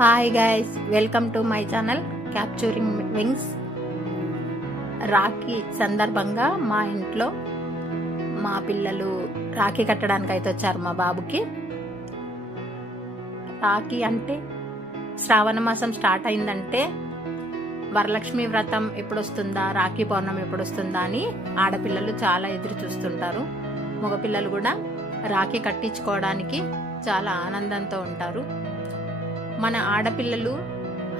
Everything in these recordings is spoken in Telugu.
Hi guys, welcome to my channel capturing wings. Rakhi సందర్భంగా మా ఇంట్లో మా పిల్లలు రాఖీ కట్టడానికి అయితే వచ్చారు. మా బాబుకి రాఖీ అంటే శ్రావణ మాసం స్టార్ట్ అయిందంటే వరలక్ష్మి వ్రతం ఎప్పుడు వస్తుందా, రాఖీ పౌర్ణమి ఎప్పుడు వస్తుందా అని ఆడపిల్లలు చాలా ఎదురు చూస్తుంటారు. మగపిల్లలు కూడా రాఖీ కట్టించుకోవడానికి చాలా ఆనందంతో ఉంటారు. మన ఆడపిల్లలు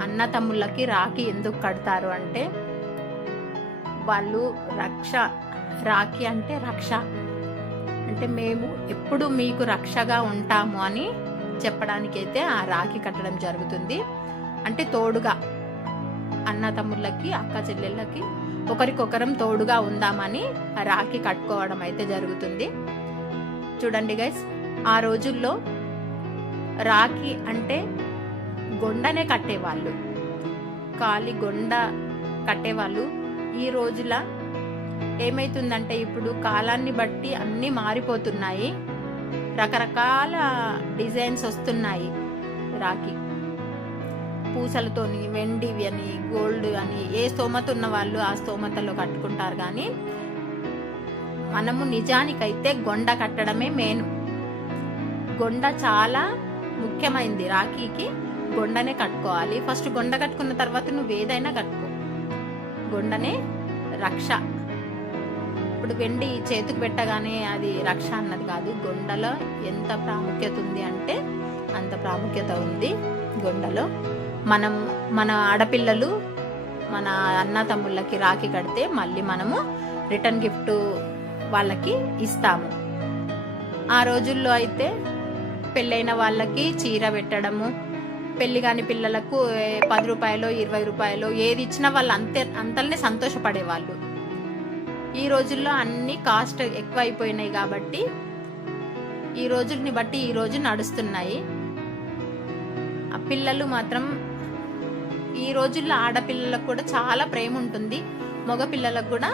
అన్న తమ్ముళ్ళకి రాఖీ ఎందుకు కడతారు అంటే వాళ్ళు రాఖీ అంటే రక్ష, అంటే మేము ఎప్పుడు మీకు రక్షగా ఉంటాము అని చెప్పడానికైతే ఆ రాఖీ కట్టడం జరుగుతుంది. అంటే తోడుగా అన్న తమ్ముళ్ళకి, అక్క చెల్లెళ్ళకి ఒకరికొకరం తోడుగా ఉందామని రాఖీ కట్టుకోవడం అయితే జరుగుతుంది. చూడండి గైస్, ఆ రోజుల్లో రాఖీ అంటే గొండనే కట్టేవాళ్ళు, కాలి గొండ కట్టేవాళ్ళు. ఈ రోజుల ఏమైతుందంటే ఇప్పుడు కాలాన్ని బట్టి అన్నీ మారిపోతున్నాయి, రకరకాల డిజైన్స్ వస్తున్నాయి. రాఖీ పూసలతోని, వెండివి అని, గోల్డ్ అని, ఏ స్తోమత ఉన్న వాళ్ళు ఆ స్తోమతలో కట్టుకుంటారు. కానీ మనము నిజానికైతే గొండ కట్టడమే మెయిన్. గొండ చాలా ముఖ్యమైంది. రాఖీకి గొండనే కట్టుకోవాలి. ఫస్ట్ గొండ కట్టుకున్న తర్వాత నువ్వు ఏదైనా కట్టుకో, గొండనే రక్ష. ఇప్పుడు వెండి చేతికి పెట్టగానే అది రక్ష అన్నది కాదు. గొండలో ఎంత ప్రాముఖ్యత ఉంది అంటే అంత ప్రాముఖ్యత ఉంది గొండలో. మన ఆడపిల్లలు మన అన్న తమ్ముళ్ళకి రాఖీ కడితే మళ్ళీ మనము రిటర్న్ గిఫ్ట్ వాళ్ళకి ఇస్తాము. ఆ రోజుల్లో అయితే పెళ్ళైన వాళ్ళకి చీర పెట్టడము, పెళ్లి కాని పిల్లలకు 10 రూపాయలు 20 రూపాయలు ఏది ఇచ్చినా వాళ్ళు అంతల్నే సంతోషపడేవాళ్ళు. ఈ రోజుల్లో అన్ని కాస్ట్ ఎక్కువ అయిపోయినాయి కాబట్టి ఈ రోజుల్ని బట్టి ఈ రోజు నడుస్తున్నాయి. ఆ పిల్లలు మాత్రం ఈ రోజుల్లో ఆడపిల్లలకు కూడా చాలా ప్రేమ ఉంటుంది, మగ పిల్లలకు కూడా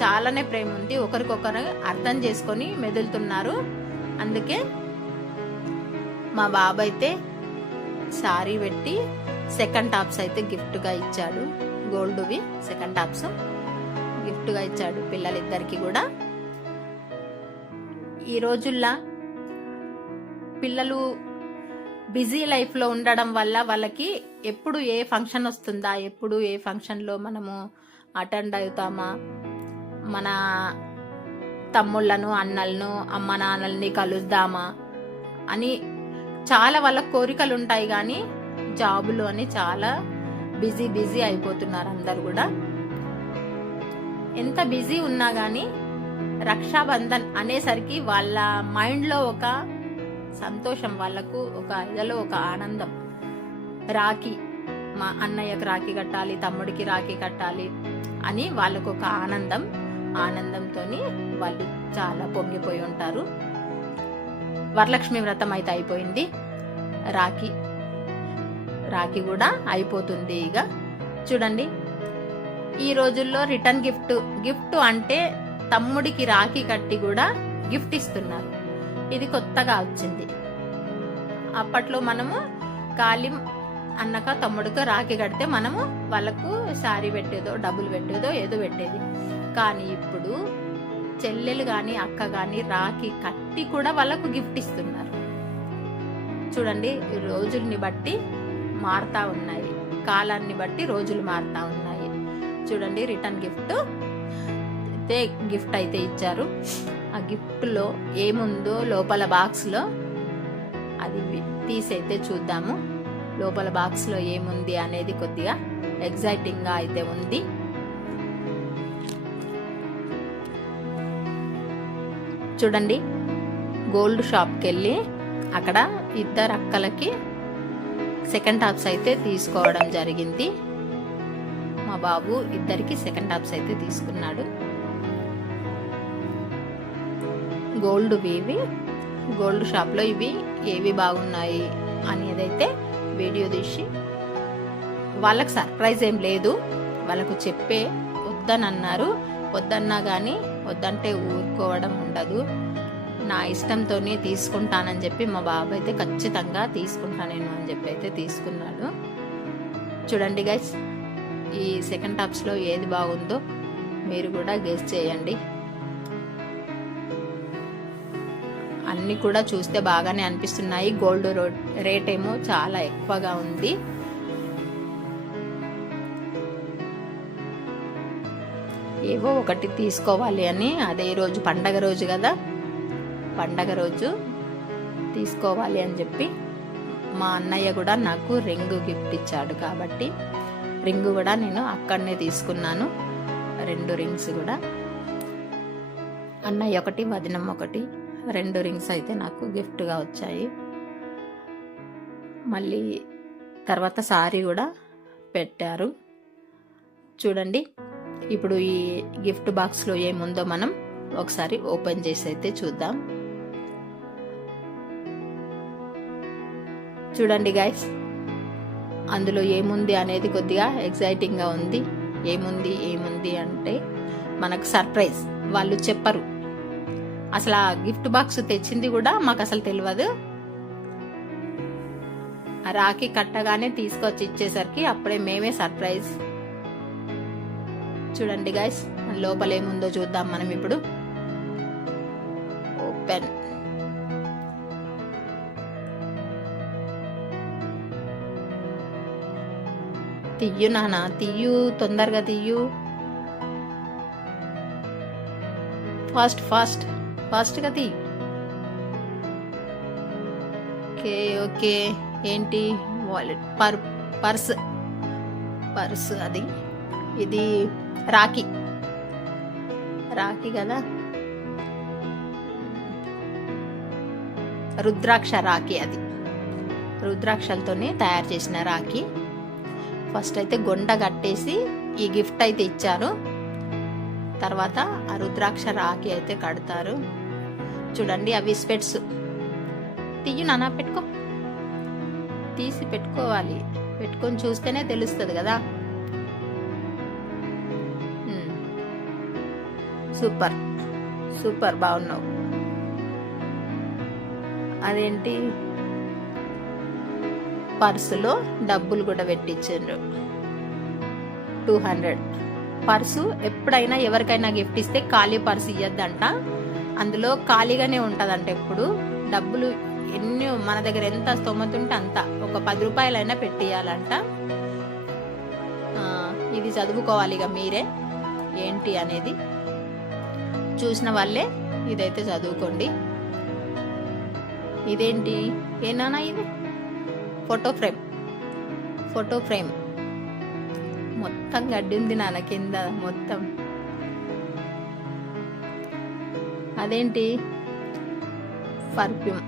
చాలానే ప్రేమ ఉంది. ఒకరికొకరు అర్థం చేసుకొని మెదులుతున్నారు. అందుకే మా బాబు అయితే సారీ పెట్టి సెకండ్ టాప్స్ అయితే గిఫ్ట్గా ఇచ్చాడు. గోల్డ్వి సెకండ్ టాప్స్ గిఫ్ట్గా ఇచ్చాడు పిల్లలిద్దరికి కూడా. ఈ రోజుల్లో పిల్లలు బిజీ లైఫ్లో ఉండడం వల్ల వాళ్ళకి ఎప్పుడు ఏ ఫంక్షన్ వస్తుందా, ఎప్పుడు ఏ ఫంక్షన్లో మనము అటెండ్ అవుతామా, మన తమ్ముళ్ళను, అన్నలను, అమ్మ నాన్నల్ని కలుద్దామా అని చాలా వాళ్ళ కోరికలు ఉంటాయి. కానీ జాబులు అని చాలా బిజీ అయిపోతున్నారు అందరు కూడా. ఎంత బిజీ ఉన్నా కానీ రక్షాబంధన్ అనేసరికి వాళ్ళ మైండ్లో ఒక సంతోషం, వాళ్ళకు ఒక ఇదలో ఒక ఆనందం. రాఖీ, మా అన్నయ్యకి రాఖీ కట్టాలి, తమ్ముడికి రాఖీ కట్టాలి అని వాళ్ళకు ఒక ఆనందంతో వాళ్ళు చాలా పొంగిపోయి ఉంటారు. వరలక్ష్మి వ్రతం అయితే అయిపోయింది, రాఖీ కూడా అయిపోతుంది ఇక. చూడండి, ఈ రోజుల్లో రిటర్న్ గిఫ్ట్ అంటే తమ్ముడికి రాఖీ కట్టి కూడా గిఫ్ట్ ఇస్తున్నారు. ఇది కొత్తగా వచ్చింది. అప్పట్లో మనము ఖాళీ అన్నక తమ్ముడికి రాఖీ కడితే మనము వాళ్ళకు శారీ పెట్టేదో, డబ్బులు పెట్టేదో ఏదో పెట్టేది. కానీ ఇప్పుడు చెల్లెలు కానీ అక్క కానీ రాఖీ కట్టి కూడా వాళ్ళకు గిఫ్ట్ ఇస్తున్నారు. చూడండి, రోజుల్ని బట్టి మారుతా ఉన్నాయి, కాలాన్ని బట్టి రోజులు మారుతా ఉన్నాయి. చూడండి, రిటర్న్ గిఫ్ట్ అయితే ఇచ్చారు. ఆ గిఫ్ట్లో ఏముందో లోపల బాక్స్లో అది తీసైతే చూద్దాము. లోపల బాక్స్లో ఏముంది అనేది కొద్దిగా ఎగ్జైటింగ్గా అయితే ఉంది. చూడండి, గోల్డ్ షాప్కి వెళ్ళి అక్కడ ఇద్దరు అక్కలకి సెకండ్ టాప్స్ అయితే తీసుకోవడం జరిగింది. మా బాబు ఇద్దరికి సెకండ్ టాప్స్ అయితే తీసుకున్నాడు. గోల్డ్ షాప్లో ఇవి ఏవి బాగున్నాయి అనేదైతే వీడియో తీసి, వాళ్ళకి సర్ప్రైజ్ ఏం లేదు, వాళ్ళకు చెప్పే వద్దనన్నారు. వద్దన్నా కానీ వద్దంటే ఊరుకోవడం ఉండదు. నా ఇష్టంతోనే తీసుకుంటానని చెప్పి మా బాబు అయితే ఖచ్చితంగా తీసుకుంటా నేను అని చెప్పి అయితే తీసుకున్నాడు. చూడండి గైస్, ఈ సెకండ్ టాప్స్లో ఏది బాగుందో మీరు కూడా గెస్ చేయండి. అన్నీ కూడా చూస్తే బాగానే అనిపిస్తున్నాయి. గోల్డ్ రేట్ ఏమో చాలా ఎక్కువగా ఉంది. ఏవో ఒకటి తీసుకోవాలి అని, అదే రోజు పండగ రోజు కదా, పండగ రోజు తీసుకోవాలి అని చెప్పి మా అన్నయ్య కూడా నాకు రింగ్ గిఫ్ట్ ఇచ్చాడు కాబట్టి రింగ్ కూడా నేను అక్కడనే తీసుకున్నాను. 2 రింగ్స్ కూడా, అన్నయ్య ఒకటి వదినమ్మ ఒకటి, 2 రింగ్స్ అయితే నాకు గిఫ్ట్గా వచ్చాయి. మళ్ళీ తర్వాత సారీ కూడా పెట్టారు. చూడండి, ఇప్పుడు ఈ గిఫ్ట్ బాక్స్లో ఏముందో మనం ఒకసారి ఓపెన్ చేసి అయితే చూద్దాం. చూడండి గైస్, అందులో ఏముంది అనేది కొద్దిగా ఎక్సైటింగ్గా ఉంది. ఏముంది అంటే మనకు సర్ప్రైజ్. వాళ్ళు చెప్పరు అసలు. ఆ గిఫ్ట్ బాక్స్ తెచ్చింది కూడా మాకు అసలు తెలియదు. రాఖీ కట్టగానే తీసుకొచ్చి ఇచ్చేసరికి అప్పుడే మేమే సర్ప్రైజ్. చూడండి గైస్, లోపల ఏముందో చూద్దాం మనం ఇప్పుడు. ఓపెన్. తీయు నానా, తీయు, తొందరగా తీయు. ఫాస్ట్గా తీ. ఓకే ఏంటి? వాలెట్, పర్స్ అది. ఇది రాఖీ కదా, రుద్రాక్ష రాఖీ. అది రుద్రాక్షలతోనే తయారు చేసిన రాఖీ. ఫస్ట్ అయితే గొండ కట్టేసి ఈ గిఫ్ట్ అయితే ఇచ్చారు. తర్వాత ఆ రుద్రాక్ష రాఖీ అయితే కడతారు. చూడండి, అవి స్పెట్స్. తీయు నాన్న, పెట్టుకో. తీసి పెట్టుకోవాలి. పెట్టుకొని చూస్తేనే తెలుస్తుంది కదా. సూపర్ బాగున్నావు. అదేంటి, పర్సులో డబ్బులు కూడా పెట్టించారు. 200. పర్సు ఎప్పుడైనా ఎవరికైనా గిఫ్ట్ ఇస్తే ఖాళీ పర్సు ఇయ్యద్దంట. అందులో ఖాళీగానే ఉంటుందంట. ఎప్పుడు డబ్బులు ఎన్ని మన దగ్గర ఎంత స్తోమత ఉంటే అంత, ఒక 10 రూపాయలైనా పెట్టియాలంట. ఇది చదువుకోవాలి ఇక మీరే ఏంటి అనేది. చూసిన వాళ్ళే ఇదైతే చదువుకోండి. ఇదేంటి, ఏనా ఇది? Photo frame. మొత్తం గడ్డి ఉంది నాన్న కింద మొత్తం. అదేంటి, పర్ఫ్యూమ్.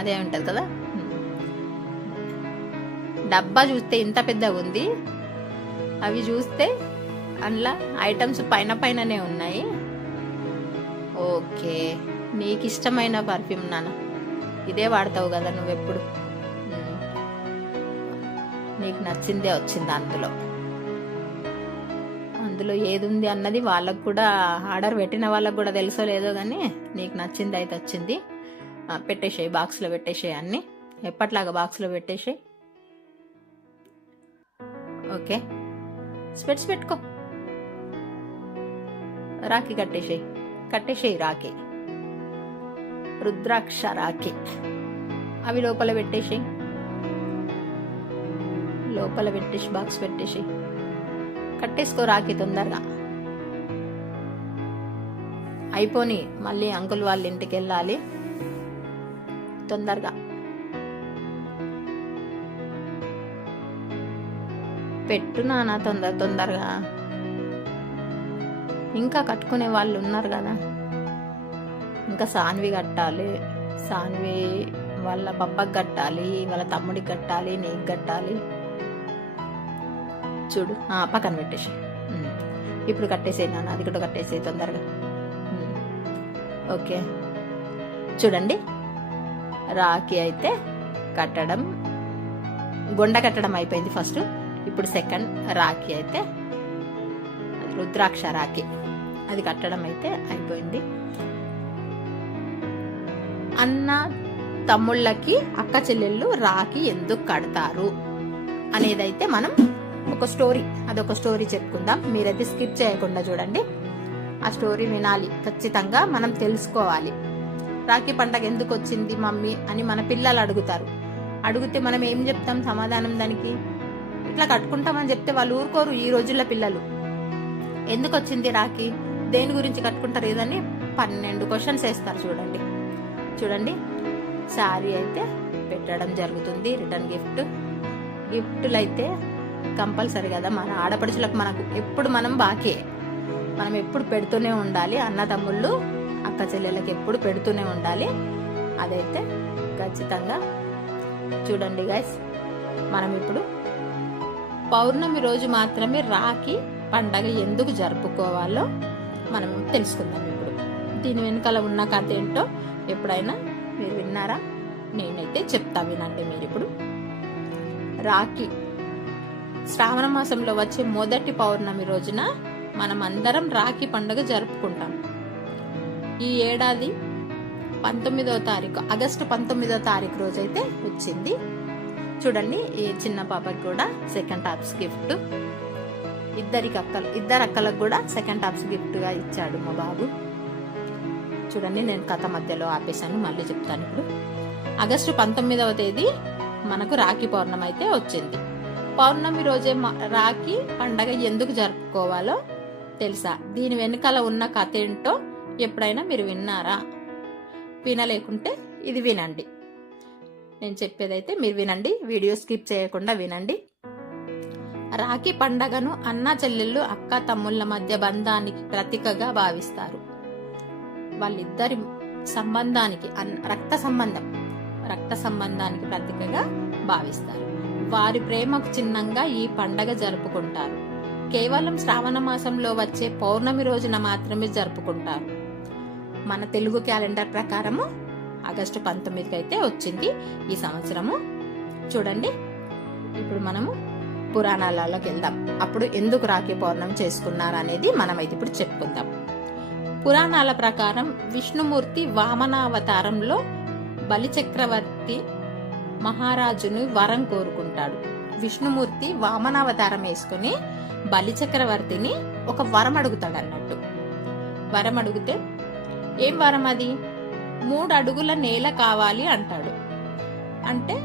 అదే ఉంటుంది కదా. డబ్బా చూస్తే ఇంత పెద్దగా ఉంది. అవి చూస్తే అందులో ఐటమ్స్ పైననే ఉన్నాయి. ఓకే, నీకు ఇష్టమైన పర్ఫ్యూమ్ నాన్న. ఇదే వాడతావు కదా నువ్వెప్పుడు. నీకు నచ్చిందే వచ్చింది. అందులో ఏది ఉంది అన్నది వాళ్ళకు కూడా, ఆర్డర్ పెట్టిన వాళ్ళకు కూడా తెలుసో లేదో కానీ నీకు నచ్చింది అయితే వచ్చింది. పెట్టేసేయి, బాక్స్లో పెట్టేసేయి. అన్నీ ఎప్పట్లాగా బాక్స్లో పెట్టేసేయి. ఓకే, స్పెట్స్ పెట్టుకో. రాఖీ కట్టేసేయి రాఖీ, రుద్రాక్ష రాఖీ. అవి లోపల పెట్టేసి బాక్స్ పెట్టేసి కట్టేసుకో రాఖీ తొందరగా. అయిపోని మళ్ళీ అంకుల్ వాళ్ళ ఇంటికి వెళ్ళాలి. తొందరగా పెట్టు నాన్న, తొందరగా. ఇంకా కట్టుకునే వాళ్ళు ఉన్నారు కదా. ఇంకా సాన్వి కట్టాలి. సాన్వి వాళ్ళ పప్పకి కట్టాలి, వాళ్ళ తమ్ముడికి కట్టాలి, నీకు కట్టాలి. చూడు, పక్కన పెట్టేసి ఇప్పుడు కట్టేసేయి నాన్న. అది కూడా కట్టేసేయి తొందరగా. ఓకే, చూడండి, రాఖీ అయితే కట్టడం, గొండ కట్టడం అయిపోయింది ఫస్ట్. ఇప్పుడు సెకండ్ రాఖీ అయితే రుద్రాక్ష రాఖీ. అది కట్టడం అయితే అయిపోయింది. అన్న తమ్ముళ్ళకి అక్క చెల్లెళ్ళు రాఖీ ఎందుకు కడతారు అనేదైతే మనం అదొక స్టోరీ చెప్పుకుందాం. మీరైతే స్కిప్ చేయకుండా చూడండి, ఆ స్టోరీ వినాలి, ఖచ్చితంగా మనం తెలుసుకోవాలి. రాఖీ పండగ ఎందుకు వచ్చింది మమ్మీ అని మన పిల్లలు అడిగితే మనం ఏం చెప్తాం సమాధానం దానికి? ఇట్లా కట్టుకుంటామని చెప్తే వాళ్ళు ఊరుకోరు. ఈ రోజుల్లో పిల్లలు ఎందుకు వచ్చింది రాఖీ, దేని గురించి కట్టుకుంటారు ఏదని 12 క్వశ్చన్స్ వేస్తారు. చూడండి శారీ అయితే పెట్టడం జరుగుతుంది, రిటర్న్ గిఫ్ట్లు అయితే కంపల్సరీ కదా. మన ఆడపడుచులకు మనకు ఎప్పుడు మనం ఎప్పుడు పెడుతూనే ఉండాలి. అన్న తమ్ముళ్ళు అక్క చెల్లెళ్ళకి ఎప్పుడు పెడుతూనే ఉండాలి. అదైతే ఖచ్చితంగా. చూడండి గైస్, మనం ఇప్పుడు పౌర్ణమి రోజు మాత్రమే రాఖీ పండగ ఎందుకు జరుపుకోవాలో మనం తెలుసుకుందాం. ఇప్పుడు దీని వెనకాల ఉన్న కథ ఏంటో ఎప్పుడైనా మీరు విన్నారా? నేనైతే చెప్తా, వినండి మీరు ఇప్పుడు. రాఖీ శ్రావణ మాసంలో వచ్చే మొదటి పౌర్ణమి రోజున మనం అందరం రాఖీ పండుగ జరుపుకుంటాం. ఈ ఏడాది 19వ తారీఖు, ఆగస్టు 19వ తారీఖు రోజైతే వచ్చింది. చూడండి, ఈ చిన్న పాపకి కూడా సెకండ్ హాఫ్స్ గిఫ్ట్, ఇద్దరు అక్కలకు కూడా సెకండ్ హాఫ్స్ గిఫ్ట్ గా ఇచ్చాడు మా బాబు. చూడండి, నేను కథ మధ్యలో ఆపేశాను, మళ్ళీ చెప్తాను. ఇప్పుడు ఆగస్టు 19వ తేదీ మనకు రాఖీ పౌర్ణమి అయితే వచ్చింది. పౌర్ణమి రోజే రాఖీ పండగ ఎందుకు జరుపుకోవాలో తెలుసా? దీని వెనకాల ఉన్న కథ ఏంటో ఎప్పుడైనా మీరు విన్నారా? వినలేకుంటే ఇది వినండి. నేను చెప్పేదైతే మీరు వినండి, వీడియో స్కిప్ చేయకుండా వినండి. రాఖీ పండగను అన్న చెల్లెళ్ళు అక్క తమ్ముళ్ళ మధ్య బంధానికి ప్రతీకగా భావిస్తారు. వాళ్ళిద్దరి సంబంధానికి, రక్త సంబంధానికి ప్రతీకగా భావిస్తారు. వారి ప్రేమకు చిహ్నంగా ఈ పండగ జరుపుకుంటారు. కేవలం శ్రావణ మాసంలో వచ్చే పౌర్ణమి రోజున మాత్రమే జరుపుకుంటారు. మన తెలుగు క్యాలెండర్ ప్రకారము ఆగస్టు 19కి అయితే వచ్చింది ఈ సంవత్సరము. చూడండి, ఇప్పుడు మనము పురాణాలలోకి వెళ్దాం. అప్పుడు ఎందుకు రాఖీ పౌర్ణమి చేసుకున్నారు అనేది మనమైతే ఇప్పుడు చెప్పుకుందాం. పురాణాల ప్రకారం విష్ణుమూర్తి వామనావతారంలో బలిచక్రవర్తి మహారాజును వరం కోరుకుంటాడు. విష్ణుమూర్తి వామనావతారం వేసుకుని బలిచక్రవర్తిని ఒక వరం అడుగుతాడు అన్నట్టు. వరం అడిగితే ఏం వరం అది? 3 అడుగుల నేల కావాలి అంటాడు. అంటే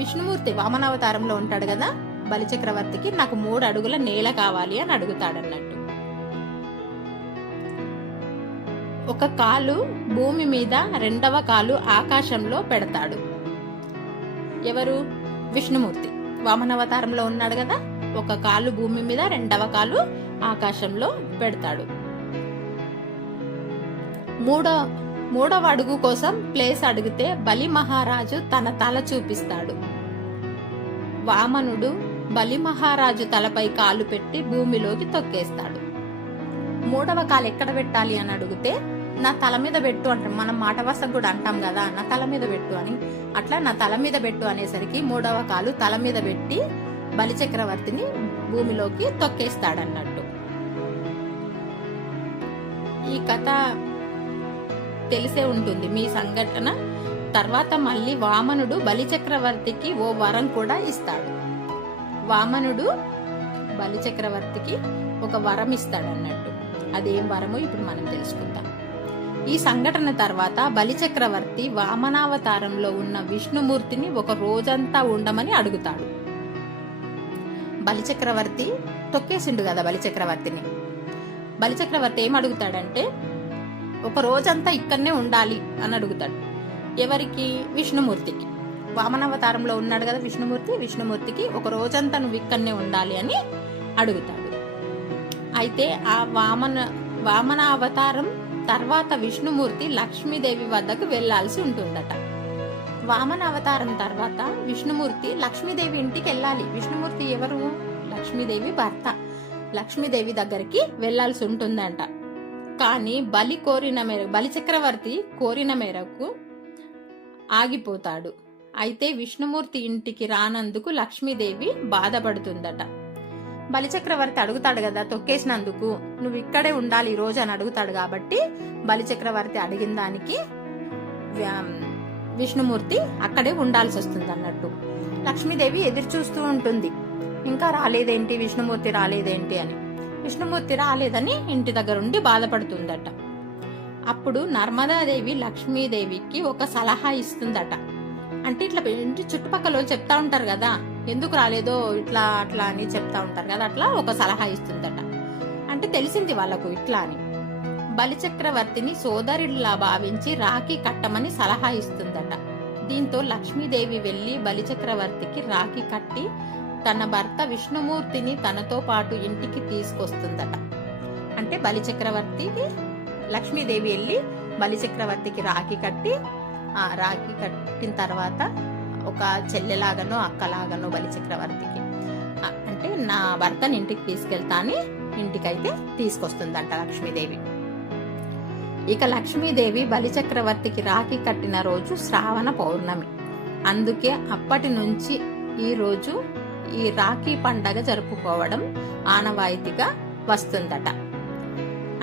విష్ణుమూర్తి వామనావతారంలో ఉంటాడు కదా, బలిచక్రవర్తికి నాకు 3 అడుగుల నేల కావాలి అని అడుగుతాడు అన్నట్టు. ఒక కాలు భూమి మీద, రెండవ కాలు ఆకాశంలో పెడతాడు. ఎవరు? విష్ణుమూర్తి వామనావతారంలో ఉన్నాడు కదా, ఒక కాలు భూమి మీద, రెండవ కాలు ఆకాశంలో పెడతాడు. మూడవ అడుగు కోసం ప్లేస్ అడిగితే బలి మహారాజు తన తల చూపిస్తాడు. వామనుడు బలి మహారాజు తలపై కాలు పెట్టి భూమిలోకి తొక్కేస్తాడు. 3వ కాలు ఎక్కడ పెట్టాలి అని అడిగితే నా తల మీద పెట్టు అంటాం. మనం మాట వరుసకు కూడా అంటాం కదా, నా తల మీద పెట్టు అని. అట్లా నా తల మీద పెట్టు అనేసరికి 3వ కాలు తల మీద పెట్టి బలిచక్రవర్తిని భూమిలోకి తొక్కేస్తాడన్నట్టు. ఈ కథ తెలిసే ఉంటుంది మీ సంఘటన. తర్వాత మళ్ళీ వామనుడు బలిచక్రవర్తికి ఓ వరం కూడా ఇస్తాడు. వామనుడు బలిచక్రవర్తికి ఒక వరం ఇస్తాడు అన్నట్టు. అదేం వరమో ఇప్పుడు మనం తెలుసుకుందాం. ఈ సంఘటన తర్వాత బలిచక్రవర్తి వామనావతారంలో ఉన్న విష్ణుమూర్తిని ఒక రోజంతా ఉండమని అడుగుతాడు. బలిచక్రవర్తి తొక్కేసిండు కదా బలిచక్రవర్తిని. బలిచక్రవర్తి ఏం అడుగుతాడంటే ఒక రోజంతా ఇక్కడనే ఉండాలి అని అడుగుతాడు. ఎవరికి? విష్ణుమూర్తికి. వామనావతారంలో ఉన్నాడు కదా విష్ణుమూర్తికి ఒక రోజంతా నువ్వు ఇక్కడనే ఉండాలి అని అడుగుతాడు. అయితే ఆ వామనావతారం తర్వాత విష్ణుమూర్తి లక్ష్మీదేవి వద్దకు వెళ్లాల్సి ఉంటుందట. వామనావతారం తర్వాత విష్ణుమూర్తి లక్ష్మీదేవి ఇంటికి వెళ్ళాలి. విష్ణుమూర్తి ఎవరు? లక్ష్మీదేవి భర్త. లక్ష్మీదేవి దగ్గరికి వెళ్లాల్సి ఉంటుందంట. కానీ బలిచక్రవర్తి కోరిన మేరకు ఆగిపోతాడు. అయితే విష్ణుమూర్తి ఇంటికి రానందుకు లక్ష్మీదేవి బాధపడుతుందట. బలిచక్రవర్తి అడుగుతాడు కదా, తొక్కేసినందుకు నువ్వు ఇక్కడే ఉండాలి ఈ రోజు అని అడుగుతాడు. కాబట్టి బలిచక్రవర్తి అడిగిన దానికి విష్ణుమూర్తి అక్కడే ఉండాల్సి వస్తుంది అన్నట్టు. లక్ష్మీదేవి ఎదురు చూస్తూ ఉంటుంది, ఇంకా రాలేదేంటి, విష్ణుమూర్తి రాలేదేంటి అని. విష్ణుమూర్తి రాలేదని ఇంటి దగ్గర ఉండి బాధపడుతుందట. అప్పుడు నర్మదాదేవి లక్ష్మీదేవికి ఒక సలహా ఇస్తుందట. అంటే ఇట్లా ఇంటి చుట్టుపక్కల చెప్తా ఉంటారు కదా, ఎందుకు రాలేదో ఇట్లా అట్లా అని చెప్తా ఉంటారు కదా, అట్లా ఒక సలహా ఇస్తుందట. అంటే తెలిసింది వాళ్ళకు ఇట్లా అని. బలిచక్రవర్తిని సోదరుడిలా భావించి రాఖీ కట్టమని సలహా ఇస్తుందట. దీంతో లక్ష్మీదేవి వెళ్లి బలిచక్రవర్తికి రాఖీ కట్టి తన భర్త విష్ణుమూర్తిని తనతో పాటు ఇంటికి తీసుకొస్తుందట. అంటే బలిచక్రవర్తికి లక్ష్మీదేవి వెళ్ళి బలిచక్రవర్తికి రాఖీ కట్టి, ఆ రాఖీ కట్టిన తర్వాత ఒక చెల్లెలాగానో అక్కలాగానో బలిచక్రవర్తికి అంటే నా భర్తని ఇంటికి తీసుకెళ్తా అని ఇంటికైతే తీసుకొస్తుందంట లక్ష్మీదేవి. ఇక లక్ష్మీదేవి బలిచక్రవర్తికి రాఖీ కట్టిన రోజు శ్రావణ పౌర్ణమి. అందుకే అప్పటి నుంచి ఈ రోజు ఈ రాఖీ పండగ జరుపుకోవడం ఆనవాయితీగా వస్తుందట.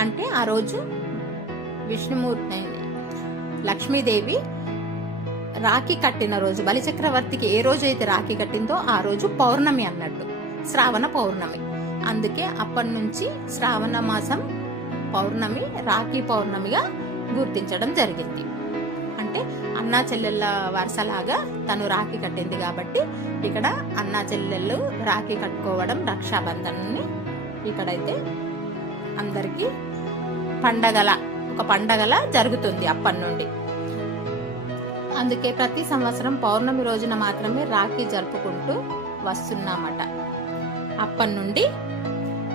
అంటే ఆ రోజు విష్ణుమూర్తి లక్ష్మీదేవి రాఖీ కట్టిన రోజు, బలిచక్రవర్తికి ఏ రోజు అయితే రాఖీ కట్టిందో ఆ రోజు పౌర్ణమి అన్నట్టు, శ్రావణ పౌర్ణమి. అందుకే అప్పటి నుంచి శ్రావణ మాసం పౌర్ణమి రాఖీ పౌర్ణమిగా గుర్తించడం జరిగింది. అంటే అన్నా చెల్లెళ్ళ వరుసలాగా తను రాఖీ కట్టింది కాబట్టి ఇక్కడ అన్నా చెల్లెళ్ళు రాఖీ కట్టుకోవడం రక్షాబంధన్ని ఇక్కడైతే అందరికీ ఒక పండగలా జరుగుతుంది అప్పటి నుండి. అందుకే ప్రతి సంవత్సరం పౌర్ణమి రోజున మాత్రమే రాఖీ జరుపుకుంటూ వస్తున్నామట. అప్పటి నుండి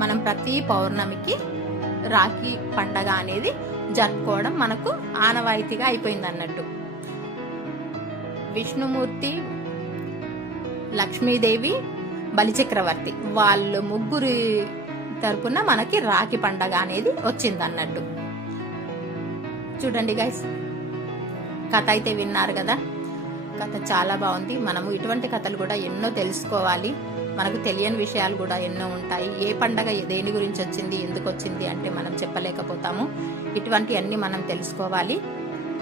మనం ప్రతి పౌర్ణమికి రాఖీ పండగ అనేది జరుపుకోవడం మనకు ఆనవాయితీగా అయిపోయింది అన్నట్టు. విష్ణుమూర్తి, లక్ష్మీదేవి, బలిచక్రవర్తి వాళ్ళు ముగ్గురి తరపున మనకి రాఖీ పండగ అనేది వచ్చింది అన్నట్టు. చూడండి గైస్, కథ అయితే విన్నారు కదా, కథ చాలా బాగుంది. మనము ఇటువంటి కథలు కూడా ఎన్నో తెలుసుకోవాలి. మనకు తెలియని విషయాలు కూడా ఎన్నో ఉంటాయి. ఏ పండగ దేని గురించి వచ్చింది, ఎందుకు వచ్చింది అంటే మనం చెప్పలేకపోతాము. ఇటువంటి అన్ని మనం తెలుసుకోవాలి.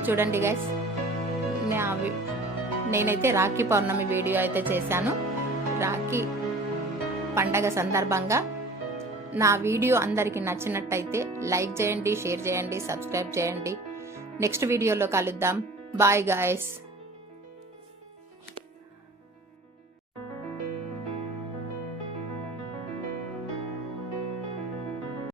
చూడండి గైస్, నేనైతే రాఖీ పౌర్ణమి వీడియో అయితే చేశాను. రాఖీ పండగ సందర్భంగా నా వీడియో అందరికి నచ్చినట్టయితే లైక్ చేయండి, షేర్ చేయండి, సబ్స్క్రైబ్ చేయండి. నెక్స్ట్ వీడియోలో కలుద్దాం. Bye guys.